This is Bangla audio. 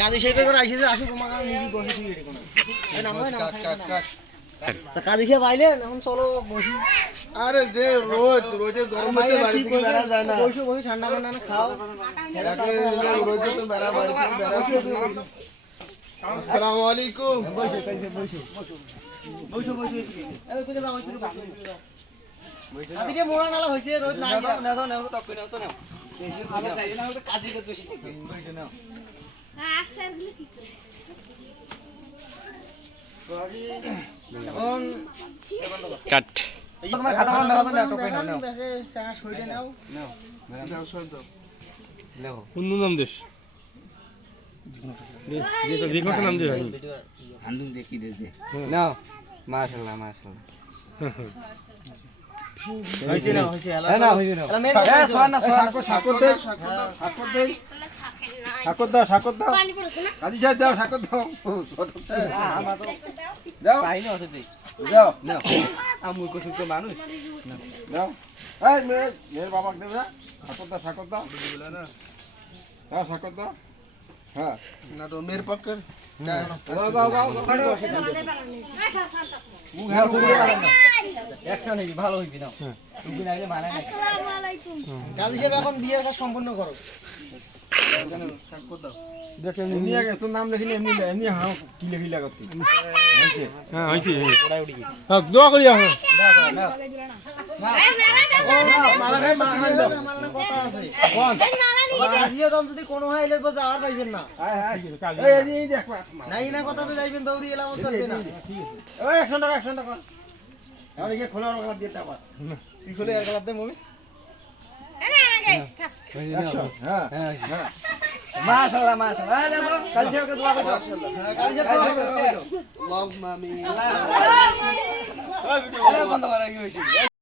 কাজী সাহেব করে আইছে আসো তোমার নিজে বসে ঠিক রেখো না এই নাম হয় না কাট কাজী সাহেব আইলে এখন চলো বসি আরে যে রোজের গরম মধ্যে বাড়ি থেকে বেরা যায় না বসো বসো ঠান্ডা মান্ডা না খাও রোজে তো বেরা বাড়ি থেকে বেরা আসসালামু আলাইকুম বসো কাজী বসো বসো বসো এই কইতে যাও কইতে বসো আজকে মোড়া নালা হইছে রোজ না না দাও না টক করে নাও তো নাও আমরা যাই না তো কাজী কে বেশি থাকে বসো নাও আচ্ছা এগুলো কি এখন কাট এই তোমার খাতা মান দাও না টক করে নাও দেখে চা সইতে নাও নাও সই দাও নাও কোন নাম দেশ দেখো নাম দে ভাই হান্দুম দেখি দেশ দে নাও মাশাআল্লাহ মাশাআল্লাহ হইছে না হইছে না হইছে না মেন সোয়ান না সাকর দে সাকর দাও পানি পড়ছে না কাজী সাহেব দাও সাকর দাও আমরা তো দাও পাই না আছে দেই দাও নাও আমু কত তো মানুষ দাও এই মেয়ের বাবাকে দেবে না সাকর দাও না দাও সাকর দাও হ্যাঁ না তো মেয়ের পক্ষে দাও একশন হইবি ভালো হইবি নাও তুমি আইলে মানে না আসসালামু আলাইকুম কাল হিসেবে এখন বিয়ের কাজ সম্পূর্ণ করো সাকর দাও দেখেন এমনি আগে তোর নাম লিখলি এমনি হাও কি লিখি লাগাত হ্যাঁ হইছে ওড়াই উড়ি গেছে হ্যাঁ দোয়া করি আসো নাও মালা খাই দাও আমার না কথা আছে কোন আজিও তখন যদি কোনো হয় এলে তো যাওয়ার পাইবেন না আয় আয় এই দেখ নাই না কথা তো যাইবেন দৌড়ি এলাম চলবে না ওই 100 টাকা আর একে খোলা রাখা দিয়ে তা বাদ তুই খুলে আর গলাতে মমি হ্যাঁ হ্যাঁ মাশাআল্লাহ মাশাআল্লাহ দেখো কাল থেকে দোয়া করো কাল থেকে দোয়া করো লাভ মামি বন্ধ করা কি হইছে